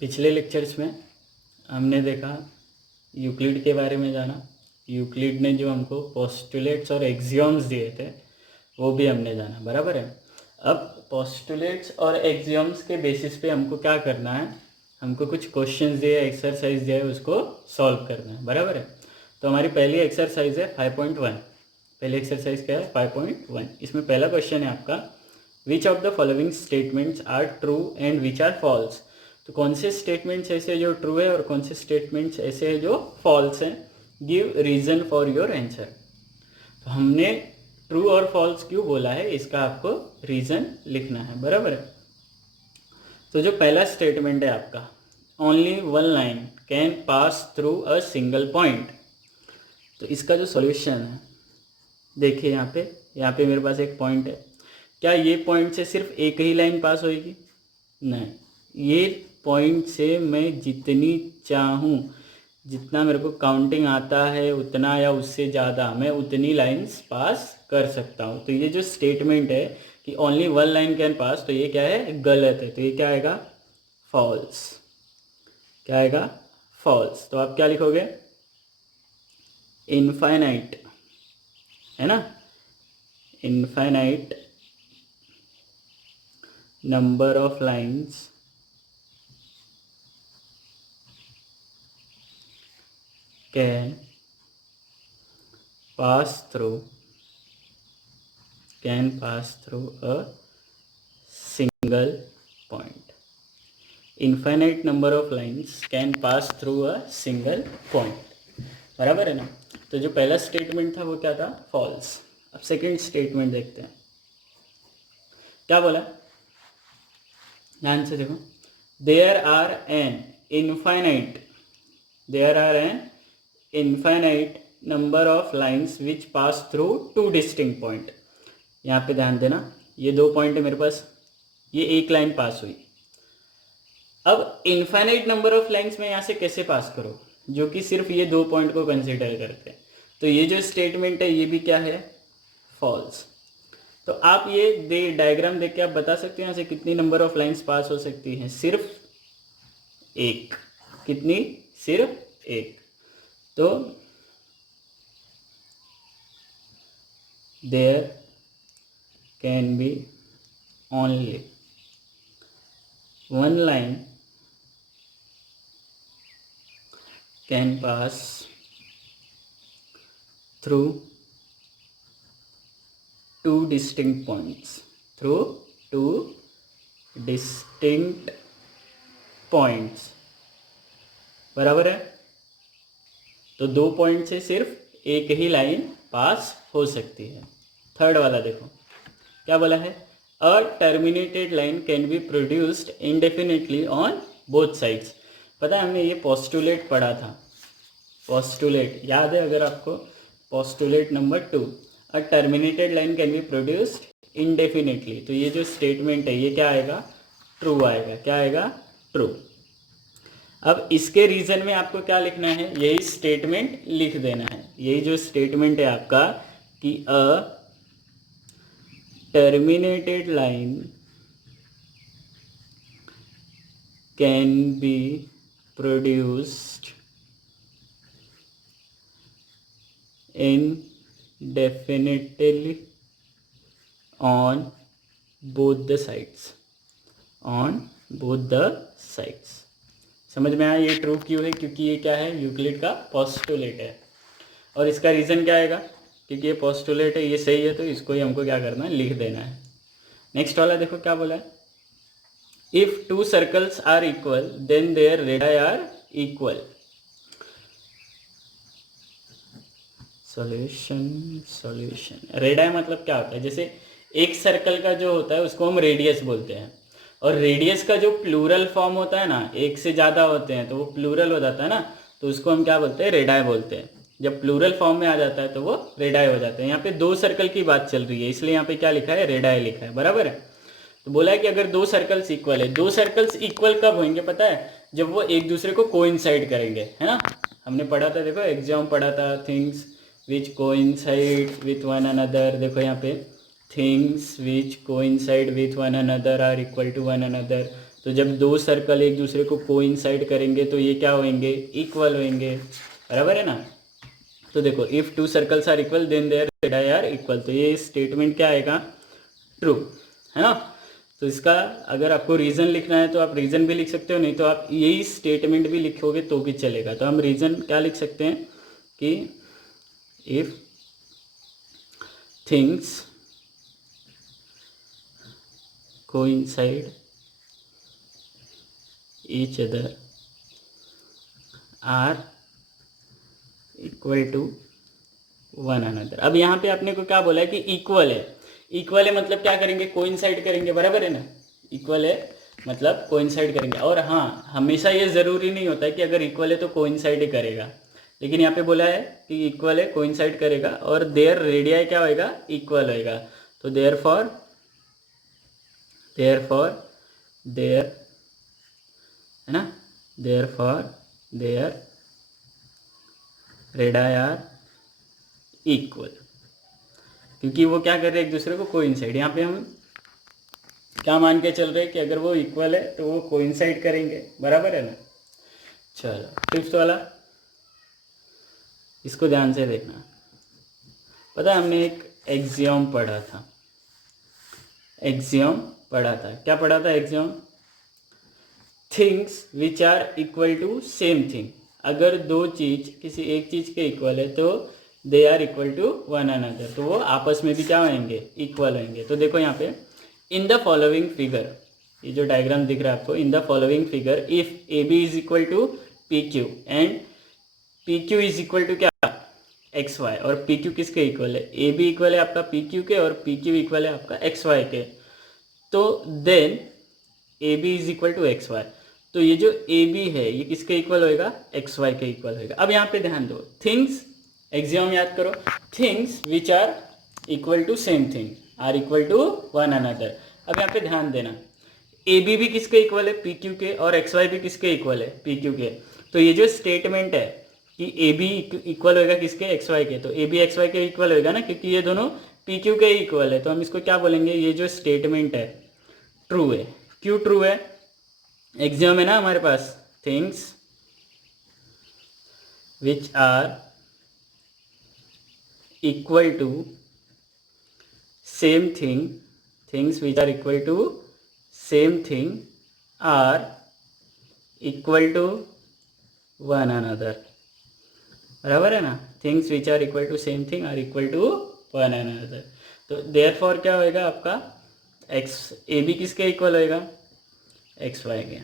पिछले लेक्चर्स में हमने देखा यूक्लिड के बारे में जाना। यूक्लिड ने जो हमको पोस्टुलेट्स और एक्सियोम्स दिए थे वो भी हमने जाना, बराबर है। अब पोस्टुलेट्स और एक्सियोम्स के बेसिस पे हमको क्या करना है, हमको कुछ क्वेश्चंस दिए, एक्सरसाइज दिया है, उसको सॉल्व करना है, बराबर है। तो हमारी पहली एक्सरसाइज है 5.1। पहली एक्सरसाइज क्या है? 5.1। इसमें पहला क्वेश्चन है आपका, which of the following statements are true and which are false. तो कौन से स्टेटमेंट्स ऐसे जो ट्रू है और कौन से स्टेटमेंट्स ऐसे हैं जो फॉल्स हैं। Give reason for your answer. तो हमने ट्रू और फॉल्स क्यों बोला है इसका आपको रीजन लिखना है, बराबर है। तो जो पहला स्टेटमेंट है आपका, only one line can pass through a single point. तो इसका जो सॉल्यूशन है, देखिए यहाँ पे मेरे पास एक पॉइंट है। क्या ये पॉइंट से सिर्फ एक ही लाइन पास होएगी? नहीं, ये पॉइंट से मैं जितनी चाहूँ, जितना मेरे को काउंटिंग आता है उतना या उससे ज़्यादा मैं उतनी लाइंस पास कर सकता हूँ। तो ये जो स्टेटमेंट है कि ओनली वन लाइन कैन पास, तो ये क्या है? गलत है। तो ये क्या आएगा? फॉल्स। क्या आएगा? फॉल्स। तो आप क्या लिखोगे? इनफाइनाइट, है ना, infinite number of lines can pass through a single point. Infinite number of lines can pass through a single point, बराबर है ना। तो जो पहला स्टेटमेंट था वो क्या था? फॉल्स। अब सेकंड स्टेटमेंट देखते हैं क्या बोला। ध्यान से देखो, there are an infinite number of lines which pass through two distinct point. यहाँ पे ध्यान देना, ये दो पॉइंट है मेरे पास, ये एक लाइन पास हुई। अब इनफाइनाइट नंबर ऑफ लाइन्स में यहाँ से कैसे पास करो, जो कि सिर्फ ये दो पॉइंट को कंसिडर करते हैं। तो ये जो स्टेटमेंट है ये भी क्या है? फॉल्स। तो आप ये डायग्राम देख के आप बता सकते हैं यहाँ से कितनी नंबर ऑफ लाइन्स पास हो सकती हैं? सिर्फ एक। कितनी? सिर्फ एक। तो there can be only one line can pass through two distinct points, बराबर है। तो दो पॉइंट से सिर्फ एक ही लाइन पास हो सकती है। थर्ड वाला देखो क्या बोला है, a terminated line can be produced indefinitely on both sides. पता है हमने ये पोस्टुलेट पढ़ा था, पोस्टुलेट याद है अगर आपको? Postulate number 2, a terminated line can be produced इंडेफिनिटली। तो ये जो स्टेटमेंट है ये क्या आएगा? ट्रू आएगा। क्या आएगा? ट्रू। अब इसके रीजन में आपको क्या लिखना है? यही स्टेटमेंट लिख देना है। यही जो स्टेटमेंट है आपका कि a terminated line can be produced indefinitely on both the sides, समझ में आया ये ट्रू क्यों है? क्योंकि ये क्या है? यूक्लिड का पोस्टुलेट है। और इसका रीज़न क्या आएगा? क्योंकि ये पोस्टुलेट है, ये सही है, तो इसको ही हमको क्या करना है? लिख देना है। नेक्स्ट वाला देखो क्या बोला है, if two circles are equal then their radii are equal. Solution radii मतलब क्या होता है? जैसे एक सर्कल का जो होता है उसको हम रेडियस बोलते हैं, और रेडियस का जो प्लूरल फॉर्म होता है ना, एक से ज़्यादा होते हैं तो वो प्लूरल हो जाता है ना, तो उसको हम क्या बोलते हैं? रेडियाई बोलते हैं। जब प्लूरल फॉर्म में आ जाता है तो वो रेडियाई हो जाता है। यहाँ पे दो सर्कल की बात चल रही है, इसलिए यहाँ पे क्या लिखा है? रेडियाई लिखा है, बराबर है। तो बोला है कि अगर दो सर्कल्स इक्वल है, दो सर्कल्स इक्वल कब होंगे पता है? जब वो एक दूसरे को कोइंसाइड करेंगे, है ना। हमने पढ़ा था, देखो एग्जाम पढ़ा था, things which coincide with one another. देखो यहाँ पे things which coincide with one another are equal to one another. तो जब दो सर्कल एक दूसरे को कोइंसाइड करेंगे तो ये क्या होंगे, इक्वल होंगे, बराबर है ना। तो देखो if two circles are equal then their radii are equal, तो ये स्टेटमेंट क्या आएगा, ट्रू, है ना। तो इसका अगर आपको रीज़न लिखना है तो आप रीज़न भी लिख सकते हो, नहीं तो आप यही स्टेटमेंट भी लिखोगे तो भी चलेगा। तो हम रीज़न क्या लिख सकते हैं कि if things coincide each other are equal to one another. अब यहाँ पे आपने को क्या बोला है कि इक्वल है, इक्वल है मतलब क्या करेंगे, कोइंसाइड करेंगे, बराबर है ना। इक्वल है मतलब कोइंसाइड करेंगे। और हाँ, हमेशा ये ज़रूरी नहीं होता है कि अगर इक्वल है तो कोइंसाइड ही करेगा, लेकिन यहाँ पे बोला है कि इक्वल है, कोइंसाइड करेगा, और देयर रेडियाई क्या होएगा, इक्वल होएगा। तो देयर फॉर देयर है ना, therefore their radii are equal, क्योंकि वो क्या कर रहे हैं, एक दूसरे को कोइंसाइड। यहाँ पे हम क्या मान के चल रहे हैं कि अगर वो इक्वल है तो वो कोइंसाइड करेंगे, बराबर है ना। चलो फिफ्थ वाला, इसको ध्यान से देखना। पता है हमने एक एक्सियम पढ़ा था, एक्सियम पढ़ा था, क्या पढ़ा था axiom, things which are equal to same thing. अगर दो चीज किसी एक चीज के इक्वल है तो they are equal to one another, तो वो आपस में भी क्या होंगे, इक्वल होंगे। तो देखो यहाँ पे इन द फॉलोइंग फिगर, ये जो डायग्राम दिख रहा है आपको, in the following figure if A B is equal to P Q and P Q is equal to क्या, एक्स वाई, और पी क्यू किसके इक्वल है, ए बी इक्वल है आपका पी क्यू के और पी क्यू इक्वल है आपका एक्स वाई के, तो then A B is equal to X Y. तो ये जो ए बी है ये किसके इक्वल होएगा, एक्स वाई के इक्वल होएगा। अब यहाँ पे ध्यान दो, थिंग्स, एक्सियम याद करो, things which are equal to same thing are equal to one another. अब यहाँ पे ध्यान देना, ए बी भी किसके इक्वल है, पी क्यू के, और एक्स वाई भी किसके इक्वल है, पी क्यू के। तो ये जो स्टेटमेंट है कि ए बी इक्वल होएगा किसके, एक्स वाई के, तो ए बी एक्स वाई के इक्वल होएगा ना, क्योंकि ये दोनों पी क्यू के इक्वल है। तो हम इसको क्या बोलेंगे, ये जो स्टेटमेंट है ट्रू है। क्यों ट्रू है, एक्सियम है ना हमारे पास, things which are equal to same thing, things which are equal to same thing are equal to one another, बराबर है ना। Things which are equal to same thing are equal to one another. तो therefore क्या होएगा आपका, X A B किसके equal होएगा, X Y के।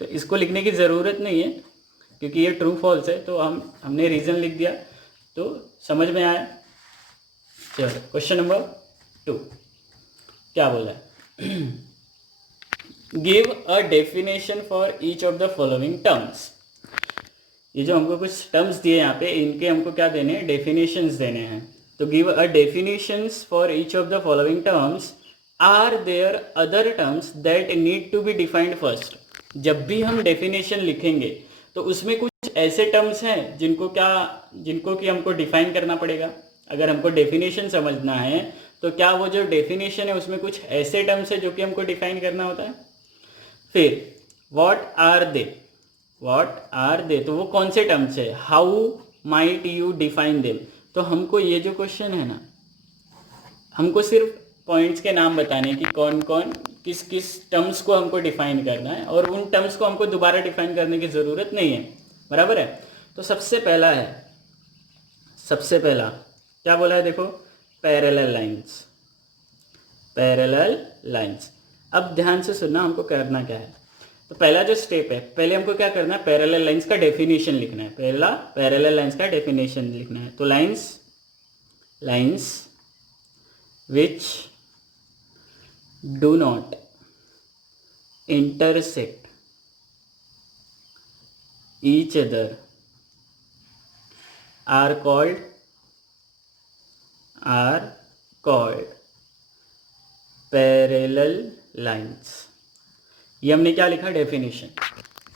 तो इसको लिखने की ज़रूरत नहीं है क्योंकि ये ट्रू फॉल्स है, तो हमने रीज़न लिख दिया तो समझ में आया। चलो क्वेश्चन नंबर 2 क्या बोला है, give a definition for each of the following terms. ये जो हमको कुछ टर्म्स दिए यहाँ पे, इनके हमको क्या देने हैं, डेफिनेशंस देने हैं। तो give a definitions for each of the following terms, are there other terms that need to be defined first. जब भी हम डेफिनेशन लिखेंगे तो उसमें कुछ ऐसे टर्म्स हैं जिनको कि हमको डिफाइन करना पड़ेगा। अगर हमको डेफिनेशन समझना है तो क्या वो जो डेफिनेशन है उसमें कुछ ऐसे टर्म्स है जो कि हमको डिफाइन करना होता है। फिर व्हाट आर दे, तो वो कौन से टर्म्स है, how might you define them. तो हमको ये जो क्वेश्चन है ना, हमको सिर्फ पॉइंट्स के नाम बताने कि कौन कौन किस किस टर्म्स को हमको डिफाइन करना है, और उन टर्म्स को हमको दोबारा डिफाइन करने की ज़रूरत नहीं है, बराबर है। तो सबसे पहला क्या बोला है, देखो पैरेलल लाइंस। अब ध्यान से सुनना, हमको करना क्या है। तो पहला जो स्टेप है, पहले हमको क्या करना है, पैरेलल लाइंस का डेफिनेशन लिखना है। पहला पैरेलल लाइंस का डेफिनेशन लिखना है। तो lines which do not intersect each other are called parallel lines। ये हमने क्या लिखा, डेफिनेशन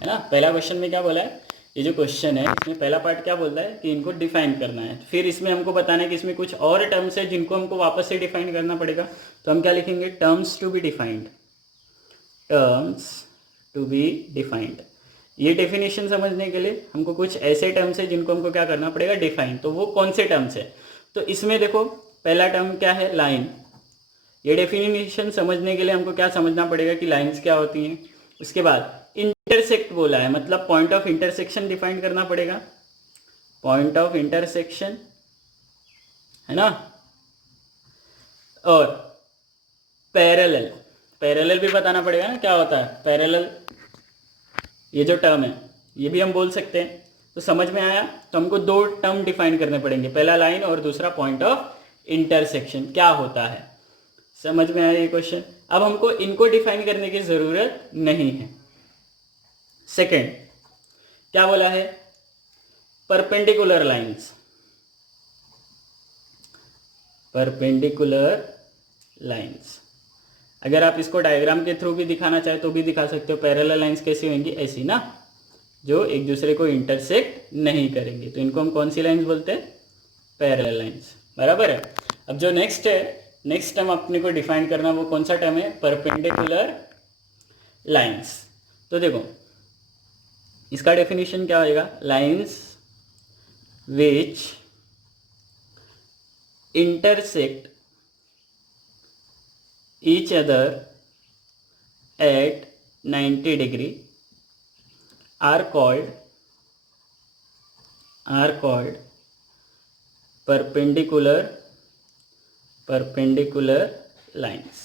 है ना। पहला क्वेश्चन में क्या बोला है, ये जो क्वेश्चन है इसमें पहला पार्ट क्या बोलता है कि इनको डिफाइन करना है। फिर इसमें हमको बताना है कि इसमें कुछ और टर्म्स है जिनको हमको वापस से डिफाइन करना पड़ेगा। तो हम क्या लिखेंगे, terms to be defined, terms to be defined. ये डेफिनेशन समझने के लिए हमको कुछ ऐसे टर्म्स है जिनको हमको क्या करना पड़ेगा, डिफाइन। तो वो कौन से टर्म्स है? तो इसमें देखो पहला टर्म क्या है, लाइन। ये डेफिनेशन समझने के लिए हमको क्या समझना पड़ेगा कि लाइंस क्या होती हैं। उसके बाद इंटरसेक्ट बोला है, मतलब पॉइंट ऑफ इंटरसेक्शन डिफाइन करना पड़ेगा, पॉइंट ऑफ इंटरसेक्शन, है ना। और पैरेलल, पैरेलल भी बताना पड़ेगा ना, क्या होता है पैरेलल। ये जो टर्म है ये भी हम बोल सकते हैं। तो समझ में आया। तो हमको दो टर्म डिफाइन करने पड़ेंगे, पहला लाइन और दूसरा पॉइंट ऑफ इंटरसेक्शन क्या होता है। समझ में आया ये क्वेश्चन। अब हमको इनको डिफाइन करने की जरूरत नहीं है। सेकंड क्या बोला है, परपेंडिकुलर लाइंस, परपेंडिकुलर लाइंस। अगर आप इसको डायग्राम के थ्रू भी दिखाना चाहे तो भी दिखा सकते हो। पैरेलल लाइंस कैसी होंगी, ऐसी ना, जो एक दूसरे को इंटरसेक्ट नहीं करेंगे। तो इनको हम कौन सी लाइंस बोलते हैं, पैरेलल लाइंस, बराबर है। अब जो नेक्स्ट है, नेक्स्ट टर्म अपने को डिफाइन करना, वो कौन सा टर्म है, परपेंडिकुलर लाइंस। तो देखो इसका डेफिनेशन क्या होगा, lines which intersect each other at 90 degree are called perpendicular lines।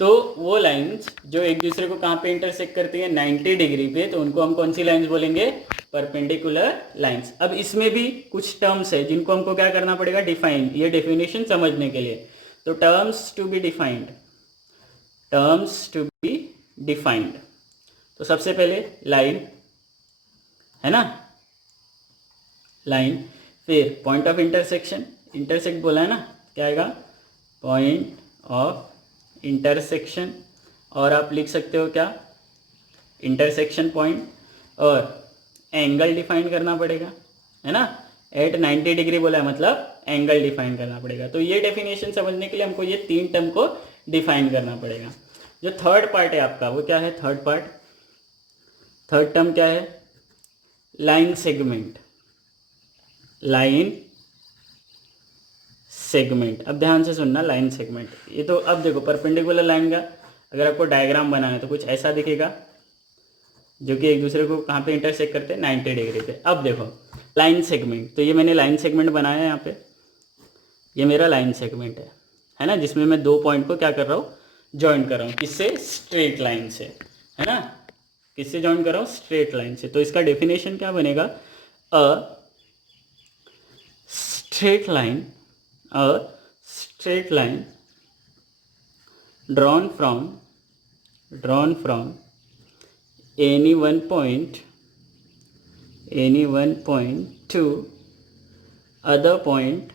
तो वो लाइंस जो एक दूसरे को कहाँ पे इंटरसेक्ट करती है, 90 डिग्री पे, तो उनको हम कौन सी लाइंस बोलेंगे, परपेंडिकुलर लाइंस। अब इसमें भी कुछ टर्म्स है जिनको हमको क्या करना पड़ेगा, डिफाइन, ये डेफिनेशन समझने के लिए। तो terms to be defined, terms to be defined. तो सबसे पहले लाइन, है ना, लाइन। फिर पॉइंट ऑफ इंटरसेक्शन, इंटरसेक्ट बोला है ना, क्या आएगा, पॉइंट ऑफ इंटरसेक्शन। और आप लिख सकते हो क्या, इंटरसेक्शन पॉइंट। और एंगल डिफाइन करना पड़ेगा, है ना, एट 90 डिग्री बोला है, मतलब एंगल डिफाइन करना पड़ेगा। तो ये डेफिनेशन समझने के लिए हमको ये तीन टर्म को डिफाइन करना पड़ेगा। जो थर्ड पार्ट है आपका वो क्या है, थर्ड पार्ट, थर्ड टर्म क्या है, लाइन सेगमेंट, लाइन सेगमेंट। अब ध्यान से सुनना, लाइन सेगमेंट। ये तो अब देखो परपेंडिकुलर लाइन का अगर आपको डायग्राम बनाना है तो कुछ ऐसा दिखेगा, जो कि एक दूसरे को कहाँ पे इंटरसेक्ट करते हैं, 90 डिग्री पे। अब देखो लाइन सेगमेंट, तो ये मैंने लाइन सेगमेंट बनाया है यहाँ पे, ये मेरा लाइन सेगमेंट है ना, जिसमें मैं दो पॉइंट को क्या कर रहा हूँ, ज्वाइन कर रहा हूँ, किससे, स्ट्रेट लाइन से, है ना, किससे ज्वाइन कर रहा हूँ, स्ट्रेट लाइन से। तो इसका डेफिनेशन क्या बनेगा, a straight line, a straight line drawn from any one point to other point,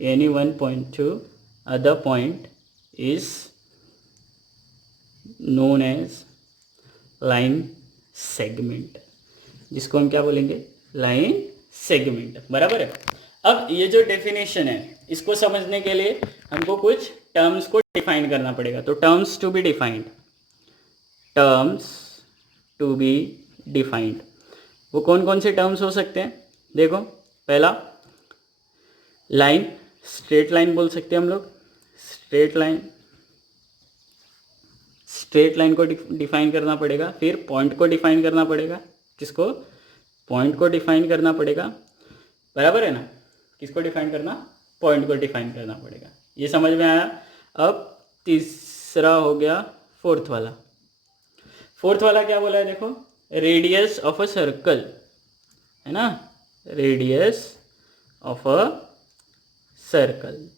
any one point to other point is known as line segment, जिसको हम क्या बोलेंगे, लाइन सेगमेंट, बराबर है। अब ये जो डेफिनेशन है इसको समझने के लिए हमको कुछ टर्म्स को डिफाइन करना पड़ेगा। तो terms to be defined, terms to be defined, वो कौन कौन से टर्म्स हो सकते हैं, देखो पहला लाइन, स्ट्रेट लाइन बोल सकते हैं हम लोग, स्ट्रेट लाइन, स्ट्रेट लाइन को डिफाइन करना पड़ेगा। फिर पॉइंट को डिफाइन करना पड़ेगा, किसको, पॉइंट को डिफाइन करना पड़ेगा, बराबर है ना, किसको डिफाइन करना, पॉइंट को डिफाइन करना पड़ेगा। ये समझ में आया। अब तीसरा हो गया फोर्थ वाला, फोर्थ वाला क्या बोला है, देखो रेडियस ऑफ अ सर्कल, है ना, रेडियस ऑफ अ सर्कल।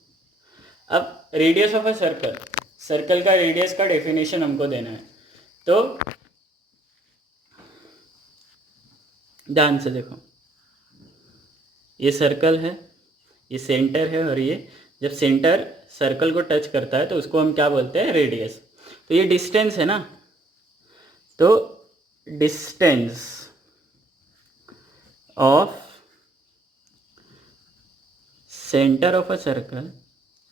अब radius of a circle, circle का रेडियस का डेफिनेशन हमको देना है। तो ध्यान से देखो, ये सर्कल है, ये सेंटर है, और ये जब सेंटर सर्कल को टच करता है तो उसको हम क्या बोलते हैं, रेडियस। तो ये डिस्टेंस है ना, तो distance of centre of a circle,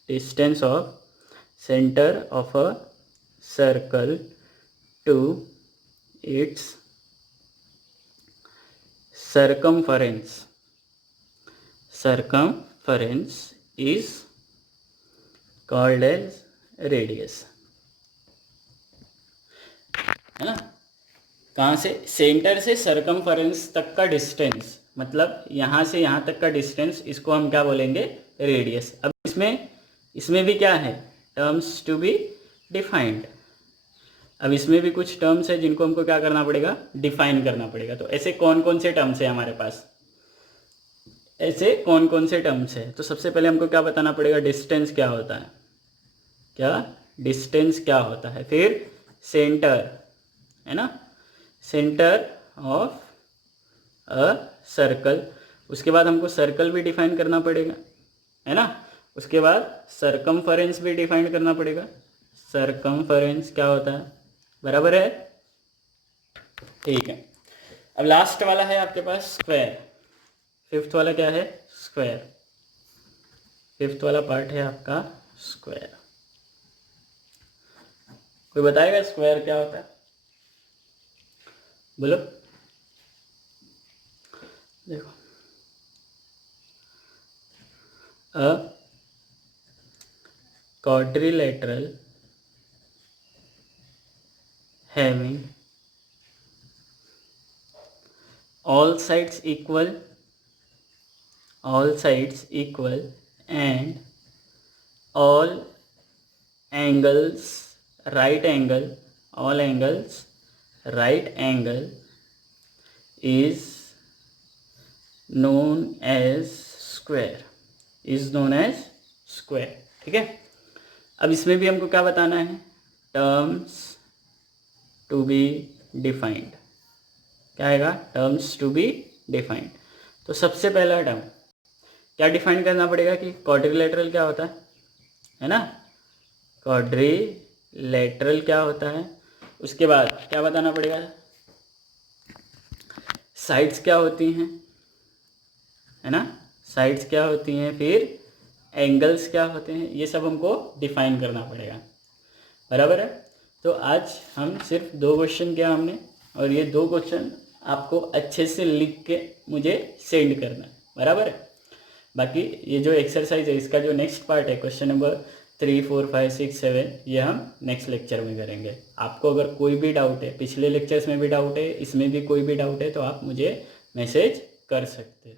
distance of centre of a circle to its circumference is called as radius, है ना। कहाँ से? सेंटर से सरकमफरेंस तक का डिस्टेंस, मतलब यहाँ से यहाँ तक का डिस्टेंस, इसको हम क्या बोलेंगे? रेडियस। अब इसमें भी क्या है? Terms to be defined. अब इसमें भी कुछ टर्म्स है जिनको हमको क्या करना पड़ेगा? डिफाइन करना पड़ेगा। तो ऐसे कौन कौन से टर्म्स है हमारे पास? ऐसे कौन कौन से टर्म्स है? तो सबसे पहले हमको क्या बताना पड़ेगा? डिस्टेंस क्या होता है, डिस्टेंस क्या होता है। फिर सेंटर, है ना, सेंटर ऑफ अ सर्कल। उसके बाद हमको सर्कल भी डिफाइन करना पड़ेगा, है ना। उसके बाद सरकमफरेंस भी डिफाइन करना पड़ेगा। सरकमफरेंस क्या होता है? बराबर है, ठीक है। अब लास्ट वाला है आपके पास स्क्वायर। फिफ्थ वाला क्या है? स्क्वायर। फिफ्थ वाला पार्ट है आपका स्क्वायर। कोई बताएगा स्क्वायर क्या होता है? बोलो। देखो, अ quadrilateral having all sides equal and all angles right angle is known as square, ठीक है। अब इसमें भी हमको क्या बताना है? Terms to be defined. क्या आएगा? Terms to be defined. तो सबसे पहला टर्म क्या डिफाइन करना पड़ेगा कि क्वाड्रिलेटरल क्या होता है ना। क्वाड्रिलेटरल क्या होता है। उसके बाद क्या बताना पड़ेगा? साइड्स क्या होती हैं, है ना, साइड्स क्या होती हैं। फिर एंगल्स क्या होते हैं, ये सब हमको डिफाइन करना पड़ेगा। बराबर है। तो आज हम सिर्फ 2 क्वेश्चन किया हमने, और ये 2 क्वेश्चन आपको अच्छे से लिख के मुझे सेंड करना है। बराबर है। बाकी ये जो एक्सरसाइज है इसका जो नेक्स्ट पार्ट है, क्वेश्चन नंबर 3, 4, 5, 6, 7, ये हम नेक्स्ट लेक्चर में करेंगे। आपको अगर कोई भी डाउट है, पिछले लेक्चर्स में भी डाउट है, इसमें भी कोई भी डाउट है, तो आप मुझे मैसेज कर सकते हो।